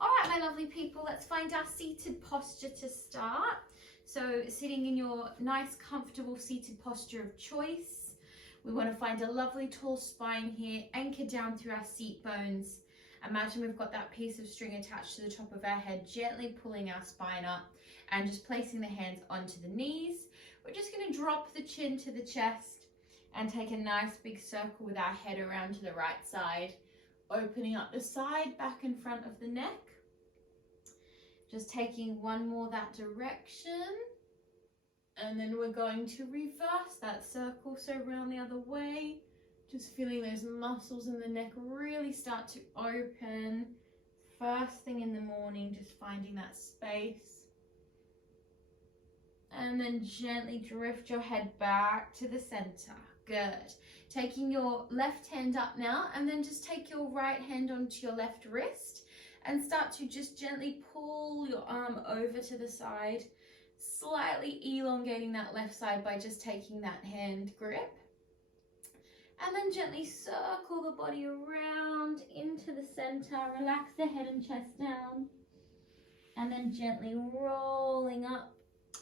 All right, my lovely people, let's find our seated posture to start. So sitting in your nice, comfortable seated posture of choice. We want to find a lovely tall spine here, anchor down through our seat bones. Imagine we've got that piece of string attached to the top of our head, gently pulling our spine up and just placing the hands onto the knees. We're just going to drop the chin to the chest and take a nice big circle with our head around to the right side, opening up the side, back in front of the neck. Just taking one more that direction. And then we're going to reverse that circle, so around the other way. Just feeling those muscles in the neck really start to open. First thing in the morning, just finding that space. And then gently drift your head back to the center. Good. Taking your left hand up now, and then just take your right hand onto your left wrist and start to just gently pull your arm over to the side, slightly elongating that left side by just taking that hand grip. And then gently circle the body around into the center. Relax the head and chest down. And then gently rolling up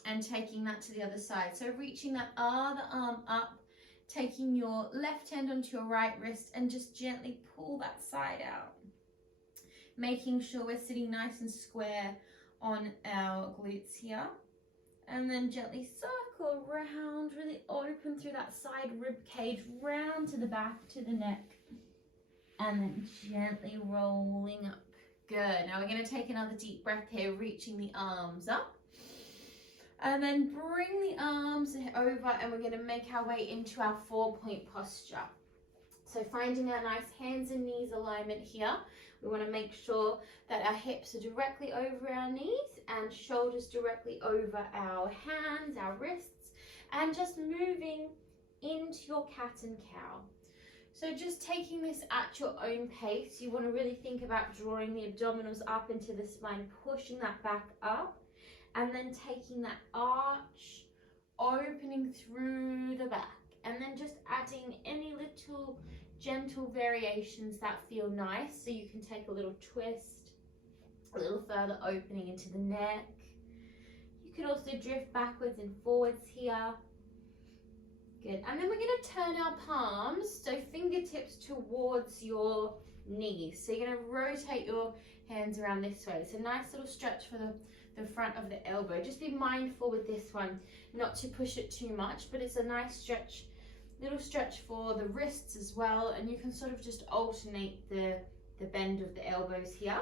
and taking that to the other side. So reaching that other arm up, taking your left hand onto your right wrist and just gently pull that side out. Making sure we're sitting nice and square on our glutes here. And then gently circle around, really open through that side rib cage, round to the back, to the neck. And then gently rolling up. Good. Now we're going to take another deep breath here, reaching the arms up. And then bring the arms over, and we're going to make our way into our 4-point posture. So finding our nice hands and knees alignment here. We want to make sure that our hips are directly over our knees and shoulders directly over our hands, our wrists, and just moving into your cat and cow. So just taking this at your own pace. You want to really think about drawing the abdominals up into the spine, pushing that back up, and then taking that arch, opening through the back, and then just adding any little gentle variations that feel nice. So you can take a little twist, a little further opening into the neck. You could also drift backwards and forwards here. Good. And then we're going to turn our palms, so fingertips towards your knees. So you're going to rotate your hands around this way. It's a nice little stretch for the front of the elbow. Just be mindful with this one not to push it too much, but it's a nice stretch, little stretch for the wrists as well, and you can sort of just alternate the bend of the elbows here.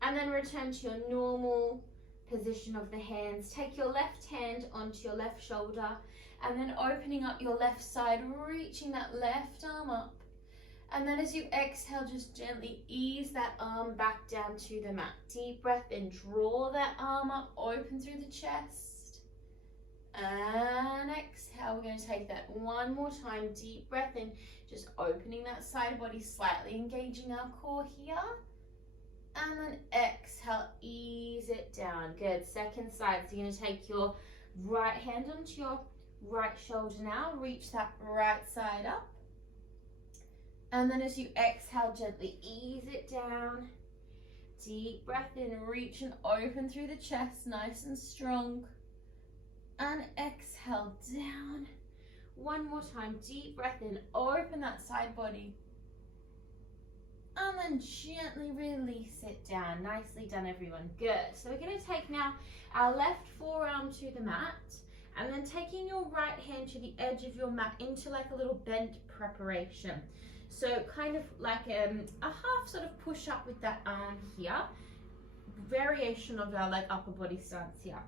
And then return to your normal position of the hands. Take your left hand onto your left shoulder, and then opening up your left side, reaching that left arm up. And then as you exhale, just gently ease that arm back down to the mat. Deep breath in, draw that arm up, open through the chest. And exhale, we're going to take that one more time. Deep breath in, just opening that side body, slightly engaging our core here. And then exhale, ease it down. Good. Second side. So you're going to take your right hand onto your right shoulder now. Reach that right side up. And then as you exhale, gently ease it down. Deep breath in, reach and open through the chest, nice and strong. And exhale down. One more time, deep breath in, open that side body. And then gently release it down. Nicely done, everyone. Good. So we're going to take now our left forearm to the mat, and then taking your right hand to the edge of your mat into like a little bent preparation. So kind of like a half sort of push up with that arm here. Variation of our like upper body stance here.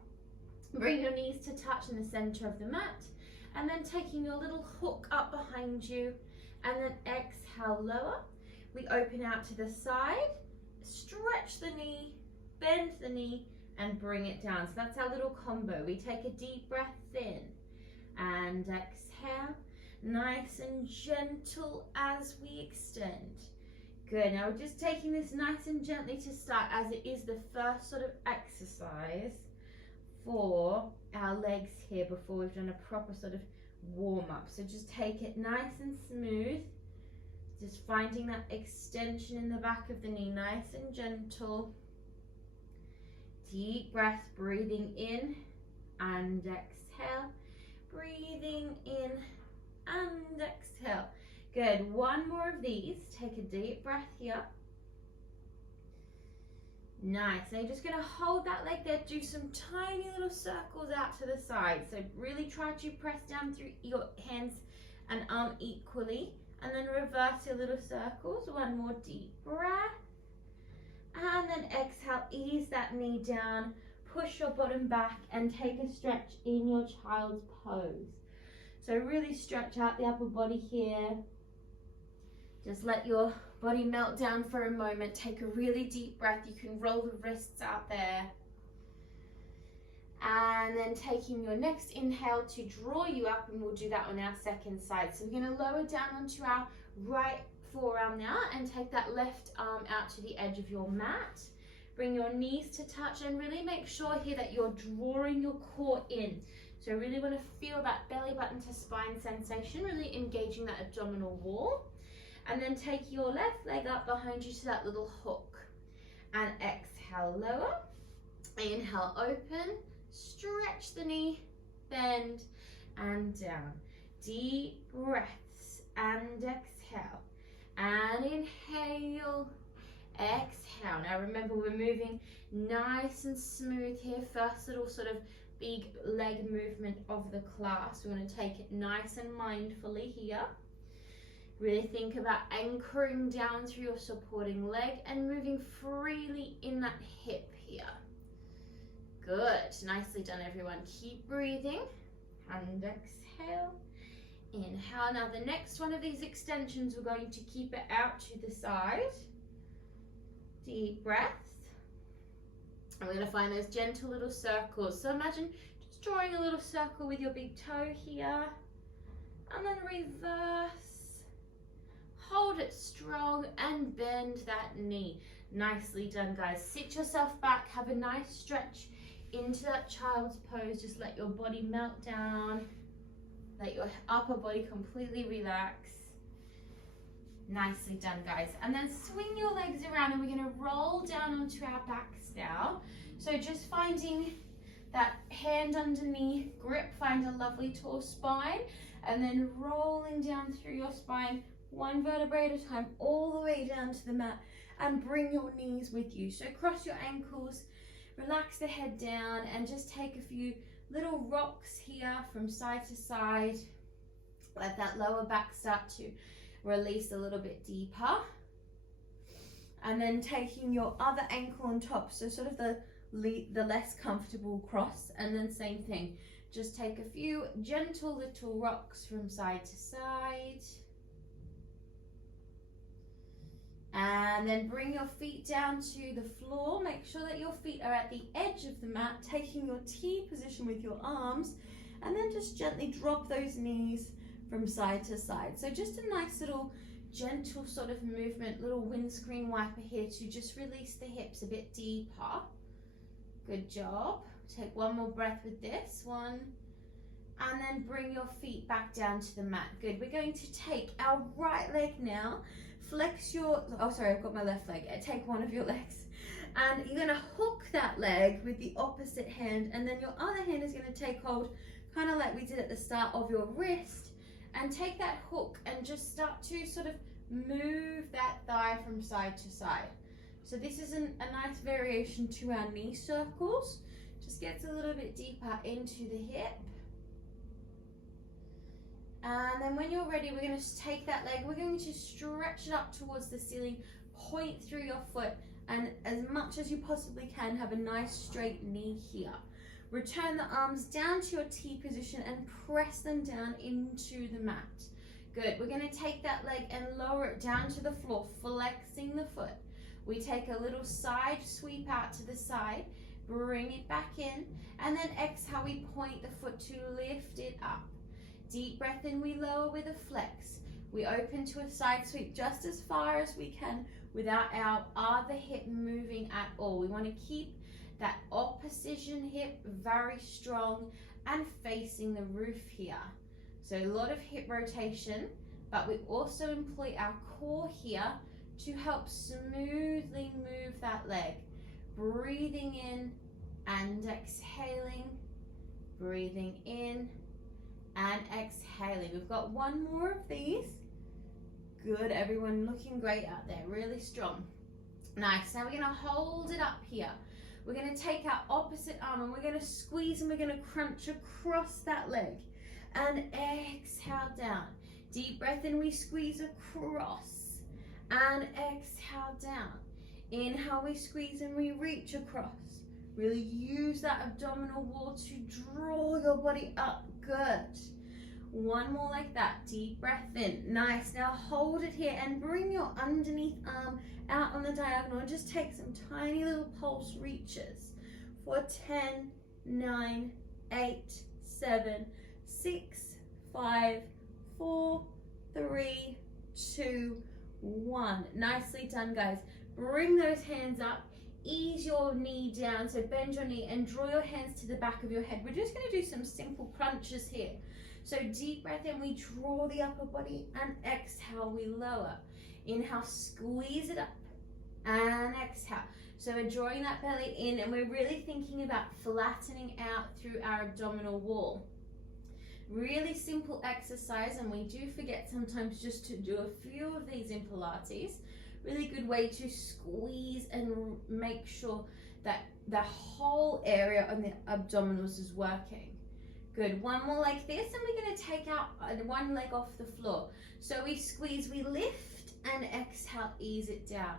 Bring your knees to touch in the center of the mat, and then taking your little hook up behind you, and then exhale, lower. We open out to the side, stretch the knee, bend the knee, and bring it down. So that's our little combo. We take a deep breath in and exhale. Nice and gentle as we extend. Good. Now we're just taking this nice and gently to start, as it is the first sort of exercise for our legs here before we've done a proper sort of warm up. So just take it nice and smooth. Just finding that extension in the back of the knee, nice and gentle. Deep breath, breathing in and exhale. Breathing in and exhale. Good, one more of these. Take a deep breath here. Nice, now you're just gonna hold that leg there, do some tiny little circles out to the side. So really try to press down through your hands and arm equally, and then reverse your little circles. One more deep breath. And then exhale, ease that knee down, push your bottom back and take a stretch in your child's pose. So really stretch out the upper body here. Just let your body melt down for a moment. Take a really deep breath. You can roll the wrists out there. And then taking your next inhale to draw you up, and we'll do that on our second side. So we're going to lower down onto our right forearm now and take that left arm out to the edge of your mat. Bring your knees to touch and really make sure here that you're drawing your core in. So really want to feel that belly button to spine sensation, really engaging that abdominal wall. And then take your left leg up behind you to that little hook. And exhale, lower. Inhale, open. Stretch the knee, bend, and down. Deep breaths and exhale. And inhale, exhale. Now remember, we're moving nice and smooth here. First little sort of big leg movement of the class. We want to take it nice and mindfully here. Really think about anchoring down through your supporting leg and moving freely in that hip here. Good, nicely done everyone. Keep breathing and exhale. Inhale. Now the next one of these extensions, we're going to keep it out to the side. Deep breaths. And we're going to find those gentle little circles. So imagine just drawing a little circle with your big toe here. And then reverse. Hold it strong and bend that knee. Nicely done, guys. Sit yourself back. Have a nice stretch into that child's pose. Just let your body melt down. Let your upper body completely relax. Nicely done, guys. And then swing your legs around and we're going to roll down onto our backs now. So just finding that hand underneath, grip, find a lovely tall spine, and then rolling down through your spine, one vertebrae at a time, all the way down to the mat, and bring your knees with you. So cross your ankles, relax the head down, and just take a few little rocks here from side to side. Let that lower back start to release a little bit deeper. And then taking your other ankle on top, so sort of the less comfortable cross, and then same thing. Just take a few gentle little rocks from side to side. And then bring your feet down to the floor. Make sure that your feet are at the edge of the mat, taking your T position with your arms, and then just gently drop those knees from side to side. So just a nice little gentle sort of movement, little windscreen wiper here to just release the hips a bit deeper. Good job. Take one more breath with this one. And then bring your feet back down to the mat. Good. We're going to take our right leg now. Flex your, oh sorry, I've got my left leg. Take one of your legs. And you're going to hook that leg with the opposite hand. And then your other hand is going to take hold, kind of like we did at the start, of your wrist. And take that hook and just start to sort of move that thigh from side to side. So this is a nice variation to our knee circles. Just gets a little bit deeper into the hip. And then when you're ready, we're going to take that leg, we're going to stretch it up towards the ceiling, point through your foot, and as much as you possibly can, have a nice straight knee here. Return the arms down to your T position and press them down into the mat. Good. We're going to take that leg and lower it down to the floor, flexing the foot. We take a little side sweep out to the side, bring it back in, and then exhale, we point the foot to lift it up. Deep breath in, we lower with a flex. We open to a side sweep just as far as we can without our other hip moving at all. We want to keep that opposition hip very strong and facing the roof here. So a lot of hip rotation, but we also employ our core here to help smoothly move that leg. Breathing in and exhaling, breathing in and exhaling. We've got one more of these. Good, everyone looking great out there, really strong. Nice, now we're gonna hold it up here. We're gonna take our opposite arm and we're gonna squeeze and we're gonna crunch across that leg. And exhale down. Deep breath in, we squeeze across. And exhale down. Inhale, we squeeze and we reach across. Really use that abdominal wall to draw your body up. Good. One more like that. Deep breath in. Nice. Now hold it here and bring your underneath arm out on the diagonal and just take some tiny little pulse reaches for 10, 9, 8, 7, 6, 5, 4, 3, 2, 1. Nicely done, guys. Bring those hands up. Ease your knee down, so bend your knee and draw your hands to the back of your head. We're just going to do some simple crunches here. So deep breath in, we draw the upper body, and exhale, we lower. Inhale, squeeze it up, and exhale. So we're drawing that belly in, and we're really thinking about flattening out through our abdominal wall. Really simple exercise, and we do forget sometimes just to do a few of these in Pilates. Really good way to squeeze and make sure that the whole area on the abdominals is working. Good, one more like this, and we're going to take out one leg off the floor. So we squeeze, we lift, and exhale, ease it down.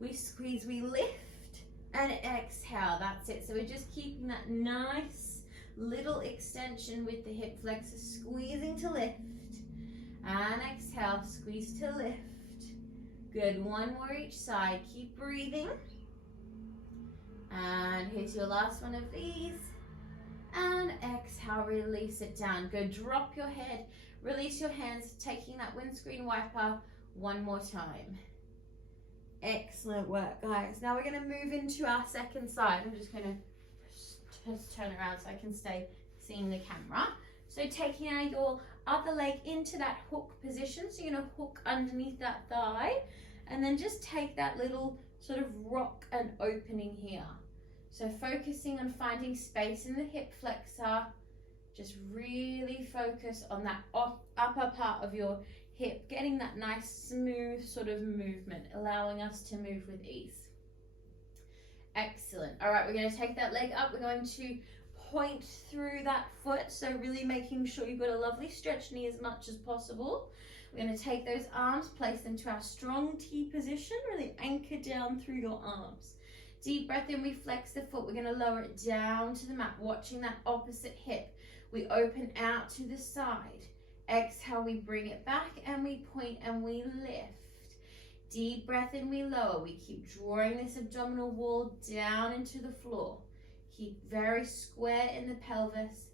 We squeeze, we lift, and exhale, that's it. So we're just keeping that nice little extension with the hip flexors, squeezing to lift, and exhale, squeeze to lift. Good, one more each side. Keep breathing. And here's your last one of these. And exhale, release it down. Good, drop your head, release your hands, taking that windscreen wiper one more time. Excellent work, guys. Now we're gonna move into our second side. I'm just gonna just turn around so I can stay seeing the camera. So taking out your other leg into that hook position. So you're gonna hook underneath that thigh and then just take that little sort of rock and opening here. So focusing on finding space in the hip flexor. Just really focus on that upper part of your hip, getting that nice smooth sort of movement, allowing us to move with ease. Excellent. All right, we're going to take that leg up. We're going to point through that foot, so really making sure you've got a lovely stretch knee as much as possible. We're going to take those arms, place them to our strong T position, really anchor down through your arms. Deep breath in, we flex the foot. We're going to lower it down to the mat, watching that opposite hip. We open out to the side. Exhale, we bring it back and we point and we lift. Deep breath in, we lower. We keep drawing this abdominal wall down into the floor. Keep very square in the pelvis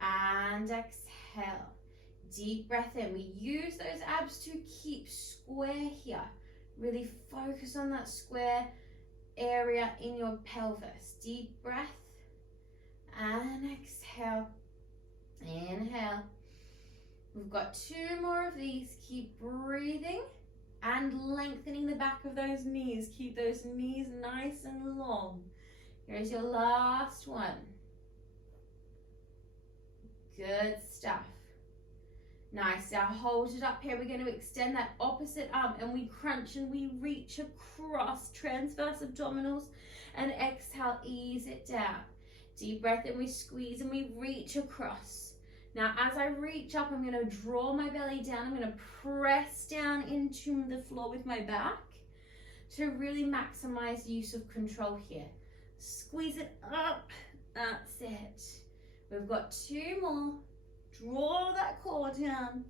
and exhale. Deep breath in. We use those abs to keep square here. Really focus on that square area in your pelvis. Deep breath and exhale. Inhale. We've got two more of these. Keep breathing and lengthening the back of those knees. Keep those knees nice and long. Here's your last one. Good stuff. Nice. Now hold it up here. We're going to extend that opposite arm and we crunch and we reach across, transverse abdominals, and exhale, ease it down. Deep breath in, we squeeze and we reach across. Now as I reach up, I'm going to draw my belly down. I'm going to press down into the floor with my back to really maximize use of control here. Squeeze it up. That's it. We've got two more. Draw that core down.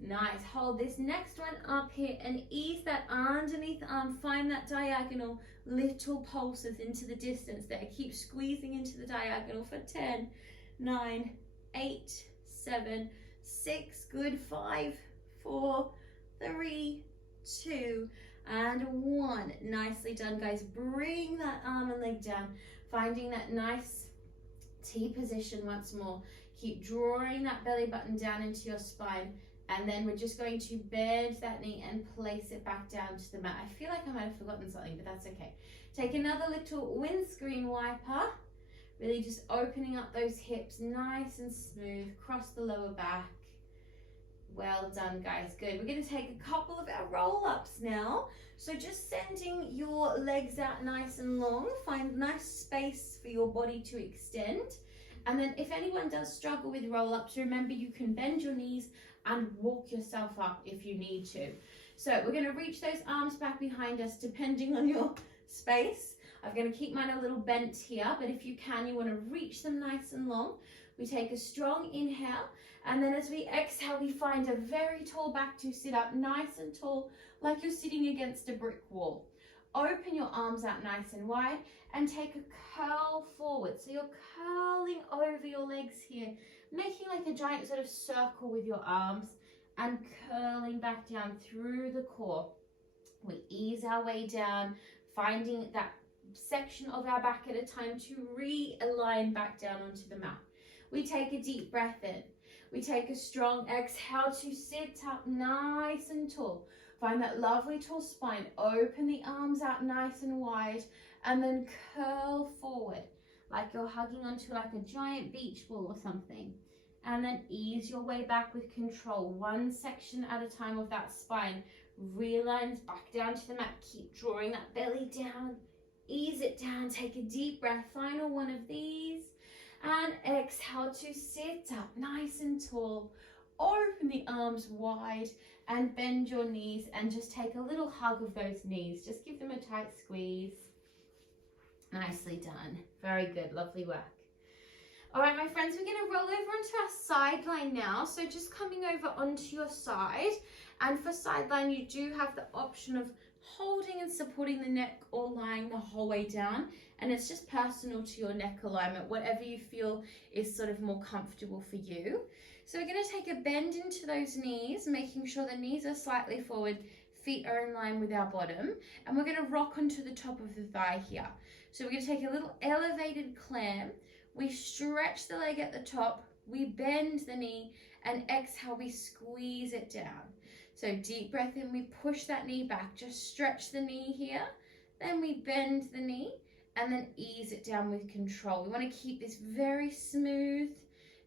Nice. Hold this next one up here and ease that underneath arm. Find that diagonal, little pulses into the distance there. Keep squeezing into the diagonal for 10, 9, 8, 7, 6. Good. 5, 4, 3, 2, and 1. Nicely done, guys. Bring that arm and leg down. Finding that nice T position once more. Keep drawing that belly button down into your spine And then we're just going to bend that knee and place it back down to the mat. I feel like I might have forgotten something, but that's okay. Take another little windscreen wiper, really just opening up those hips nice and smooth, cross the lower back. Well done, guys. Good. We're going to take a couple of our roll-ups now. So just sending your legs out nice and long. Find nice space for your body to extend. And then if anyone does struggle with roll-ups, remember you can bend your knees and walk yourself up if you need to. So we're going to reach those arms back behind us depending on your space. I'm going to keep mine a little bent here, but if you can, you want to reach them nice and long. We take a strong inhale, and then as we exhale, we find a very tall back to sit up nice and tall, like you're sitting against a brick wall. Open your arms out nice and wide and take a curl forward. So you're curling over your legs here, making like a giant sort of circle with your arms and curling back down through the core. We ease our way down, finding that section of our back at a time to realign back down onto the mat. We take a deep breath in. We take a strong exhale to sit up nice and tall. Find that lovely tall spine. Open the arms out nice and wide and then curl forward like you're hugging onto like a giant beach ball or something. And then ease your way back with control. One section at a time of that spine. Realigns back down to the mat. Keep drawing that belly down. Ease it down. Take a deep breath. Final one of these. And exhale to sit up nice and tall. Open the arms wide and bend your knees and just take a little hug of those knees. Just give them a tight squeeze. Nicely done. Very good. Lovely work. All right, my friends, we're going to roll over onto our sideline now. So just coming over onto your side. And for sideline, you do have the option of holding and supporting the neck or lying the whole way down. And it's just personal to your neck alignment, whatever you feel is sort of more comfortable for you. So we're going to take a bend into those knees, making sure the knees are slightly forward, feet are in line with our bottom. And we're going to rock onto the top of the thigh here. So we're going to take a little elevated clam. We stretch the leg at the top, we bend the knee, and exhale, we squeeze it down. So deep breath in, we push that knee back, just stretch the knee here, then we bend the knee, and then ease it down with control. We want to keep this very smooth,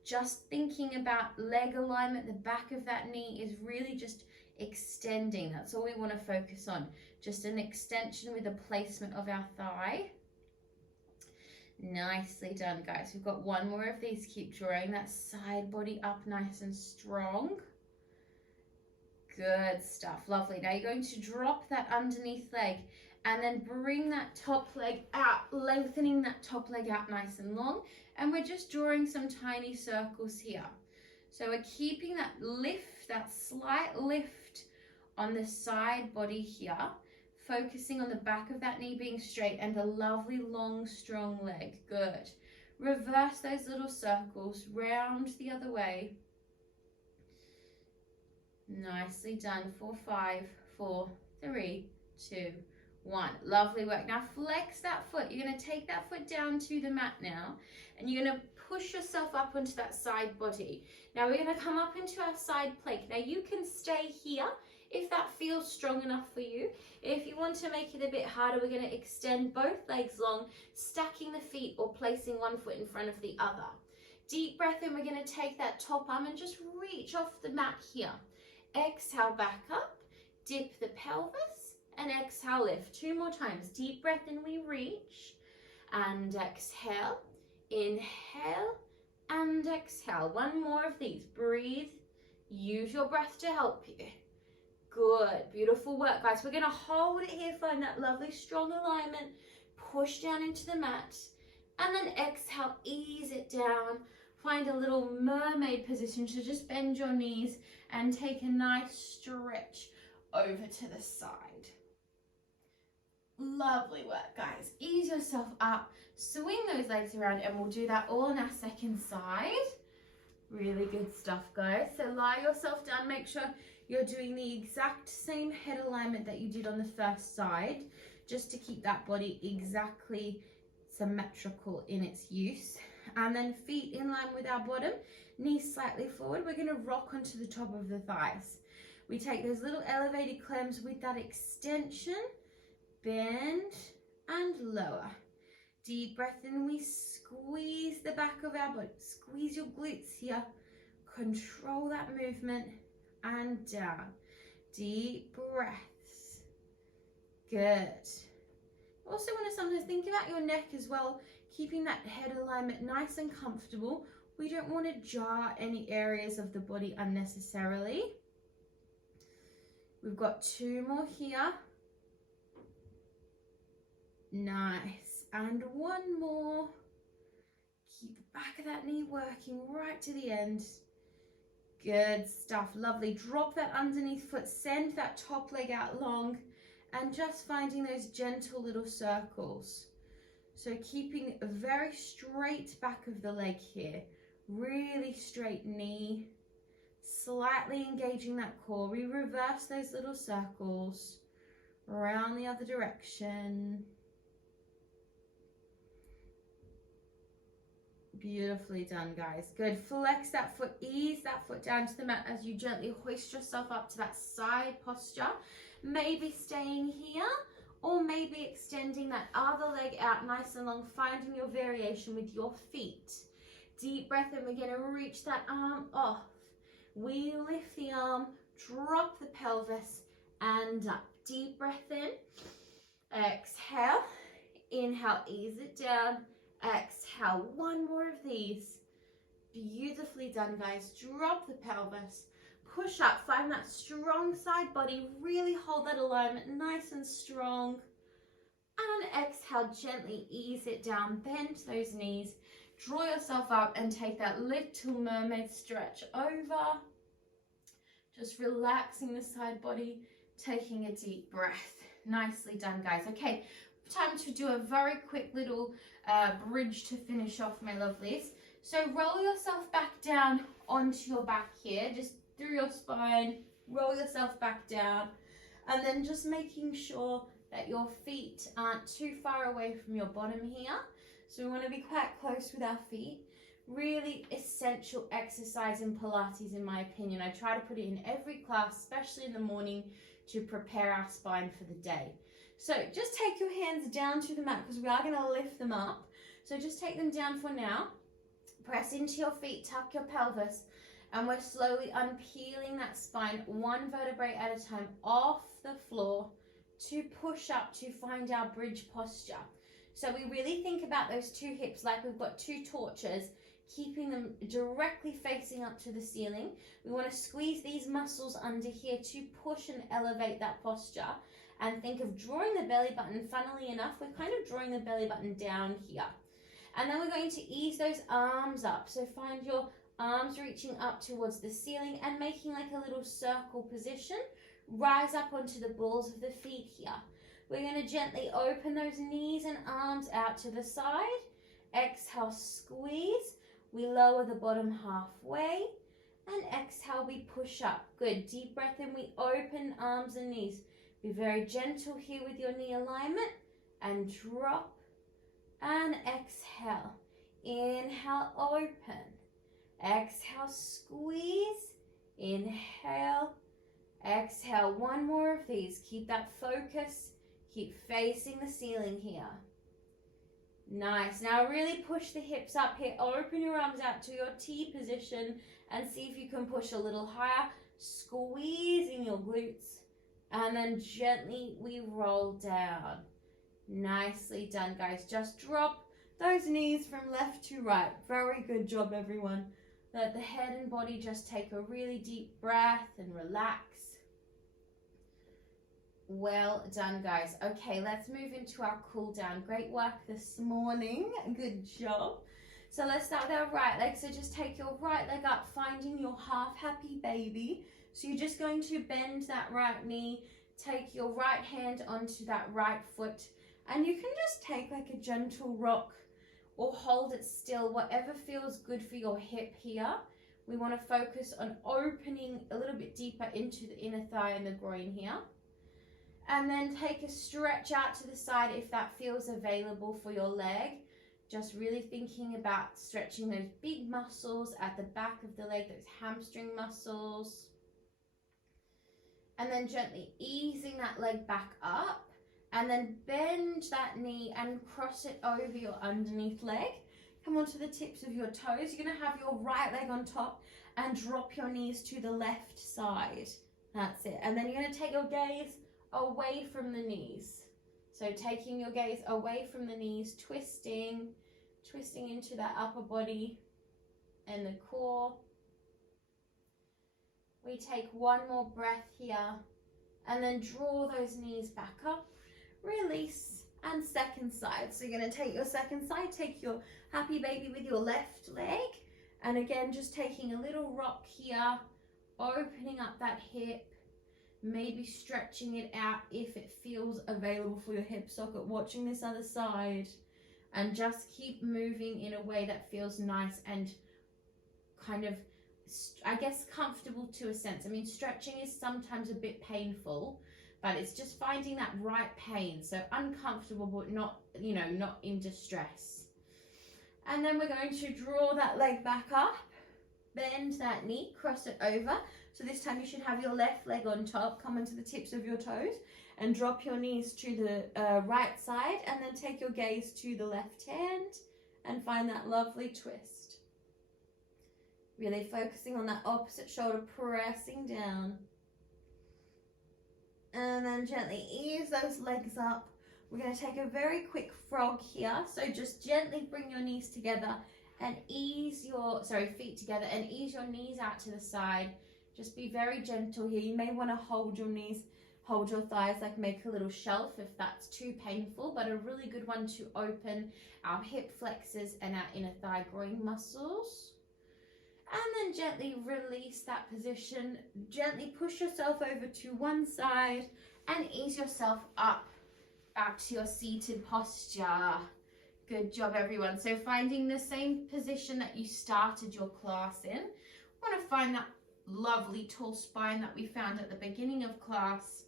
just thinking about leg alignment. The back of that knee is really just extending. That's all we want to focus on. Just an extension with the placement of our thigh. Nicely done, guys. We've got one more of these. Keep drawing that side body up nice and strong. Good stuff. Lovely. Now you're going to drop that underneath leg and then bring that top leg out, lengthening that top leg out nice and long. And we're just drawing some tiny circles here. So we're keeping that lift, that slight lift on the side body here, focusing on the back of that knee being straight and a lovely long strong leg. Good. Reverse those little circles, round the other way. Nicely done. 4, 5, 4, 3, 2, 1. Lovely work. Now flex that foot. You're going to take that foot down to the mat now, and you're going to push yourself up onto that side body. Now we're going to come up into our side plank. Now you can stay here if that feels strong enough for you. If you want to make it a bit harder, we're going to extend both legs long, stacking the feet or placing one foot in front of the other. Deep breath in. We're going to take that top arm and just reach off the mat here. Exhale back up, dip the pelvis, and exhale lift. 2 more times. Deep breath in, we reach, and exhale, inhale, and exhale. 1 more of these. Breathe, use your breath to help you. Good, beautiful work, guys. We're going to hold it here, find that lovely strong alignment, push down into the mat, and then exhale, ease it down. Find a little mermaid position, so just bend your knees and take a nice stretch over to the side. Lovely work, guys. Ease yourself up, swing those legs around, and we'll do that all on our second side. Really good stuff, guys. So lie yourself down, make sure you're doing the exact same head alignment that you did on the first side, just to keep that body exactly symmetrical in its use. And then feet in line with our bottom, knees slightly forward. We're gonna rock onto the top of the thighs. We take those little elevated clems with that extension, bend and lower. Deep breath in, we squeeze the back of our body. Squeeze your glutes here. Control that movement and down. Deep breaths. Good. Also want to sometimes think about your neck as well, keeping that head alignment nice and comfortable. We don't want to jar any areas of the body unnecessarily. We've got 2 more here. Nice. And 1 more. Keep the back of that knee working right to the end. Good stuff. Lovely. Drop that underneath foot. Send that top leg out long. And just finding those gentle little circles. So keeping a very straight back of the leg here. Really straight knee. Slightly engaging that core. We reverse those little circles. Around the other direction. Beautifully done, guys. Good. Flex that foot. Ease that foot down to the mat as you gently hoist yourself up to that side posture. Maybe staying here, or maybe extending that other leg out nice and long, finding your variation with your feet. Deep breath in. We're going to reach that arm off. We lift the arm, drop the pelvis, and up. Deep breath in. Exhale. Inhale, ease it down. Exhale. 1 more of these. Beautifully done, guys. Drop the pelvis. Push up. Find that strong side body. Really hold that alignment nice and strong. And exhale. Gently ease it down. Bend those knees. Draw yourself up and take that little mermaid stretch over. Just relaxing the side body. Taking a deep breath. Nicely done, guys. Okay, time to do a very quick little bridge to finish off, my lovelies. So roll yourself back down onto your back here, just through your spine. Roll yourself back down, and then just making sure that your feet aren't too far away from your bottom here. So we want to be quite close with our feet. Really essential exercise in Pilates, in my opinion. I try to put it in every class, especially in the morning, to prepare our spine for the day. So just take your hands down to the mat, because we are going to lift them up. So just take them down for now. Press into your feet, tuck your pelvis, and we're slowly unpeeling that spine 1 vertebrae at a time off the floor to push up to find our bridge posture. So we really think about those 2 hips like we've got 2 torches, keeping them directly facing up to the ceiling. We want to squeeze these muscles under here to push and elevate that posture. And think of drawing the belly button. Funnily enough, we're kind of drawing the belly button down here. And then we're going to ease those arms up. So find your arms reaching up towards the ceiling and making like a little circle position. Rise up onto the balls of the feet here. We're going to gently open those knees and arms out to the side. Exhale, squeeze. We lower the bottom halfway. And exhale, we push up. Good. Deep breath in. We open arms and knees. Be very gentle here with your knee alignment. And drop. And exhale. Inhale, open. Exhale, squeeze. Inhale. Exhale. 1 more of these. Keep that focus. Keep facing the ceiling here. Nice. Now really push the hips up here. Open your arms out to your T position and see if you can push a little higher. Squeezing your glutes. And then gently we roll down. Nicely done, guys. Just drop those knees from left to right. Very good job, everyone. Let the head and body just take a really deep breath and relax. Well done, guys. Okay, let's move into our cool down. Great work this morning. Good job. So let's start with our right leg. So just take your right leg up, finding your half happy baby. So you're just going to bend that right knee, take your right hand onto that right foot, and you can just take like a gentle rock or hold it still, whatever feels good for your hip here. We want to focus on opening a little bit deeper into the inner thigh and the groin here. And then take a stretch out to the side if that feels available for your leg. Just really thinking about stretching those big muscles at the back of the leg, those hamstring muscles. And then gently easing that leg back up, and then bend that knee and cross it over your underneath leg. Come onto the tips of your toes. You're going to have your right leg on top and drop your knees to the left side. That's it. And then you're going to take your gaze away from the knees. So taking your gaze away from the knees, twisting into that upper body and the core. We take one more breath here, and then draw those knees back up, release, and second side. So you're going to take your second side, take your happy baby with your left leg, and again just taking a little rock here, opening up that hip, maybe stretching it out if it feels available for your hip socket, watching this other side, and just keep moving in a way that feels nice and kind of, I guess, comfortable to a sense. I mean, stretching is sometimes a bit painful, but it's just finding that right pain. So uncomfortable, but not, you know, not in distress. And then we're going to draw that leg back up, bend that knee, cross it over. So this time you should have your left leg on top, come onto the tips of your toes, and drop your knees to the right side, and then take your gaze to the left hand and find that lovely twist. Really focusing on that opposite shoulder, pressing down. And then gently ease those legs up. We're going to take a very quick frog here. So just gently bring your knees together and ease your, feet together and ease your knees out to the side. Just be very gentle here. You may want to hold your knees, hold your thighs, like make a little shelf if that's too painful, but a really good one to open our hip flexors and our inner thigh groin muscles. And then gently release that position. Gently push yourself over to one side and ease yourself up back to your seated posture. Good job, everyone. So finding the same position that you started your class in. Want to find that lovely tall spine that we found at the beginning of class.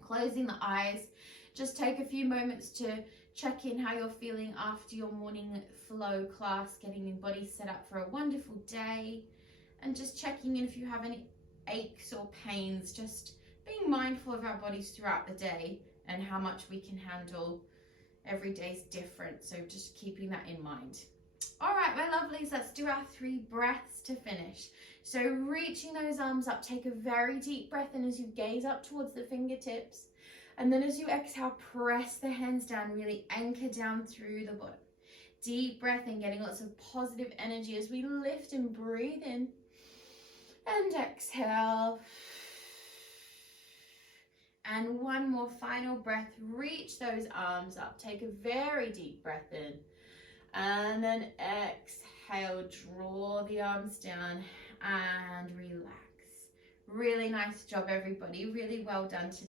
Closing the eyes. Just take a few moments to check in how you're feeling after your morning flow class, getting your body set up for a wonderful day, and just checking in if you have any aches or pains, just being mindful of our bodies throughout the day and how much we can handle. Every day's different, so just keeping that in mind. All right, my lovelies, let's do our 3 breaths to finish. So reaching those arms up, take a very deep breath in as you gaze up towards the fingertips. And then as you exhale, press the hands down, really anchor down through the bottom. Deep breath in, getting lots of positive energy as we lift and breathe in. And exhale. And one more final breath. Reach those arms up. Take a very deep breath in. And then exhale. Draw the arms down and relax. Really nice job, everybody. Really well done today.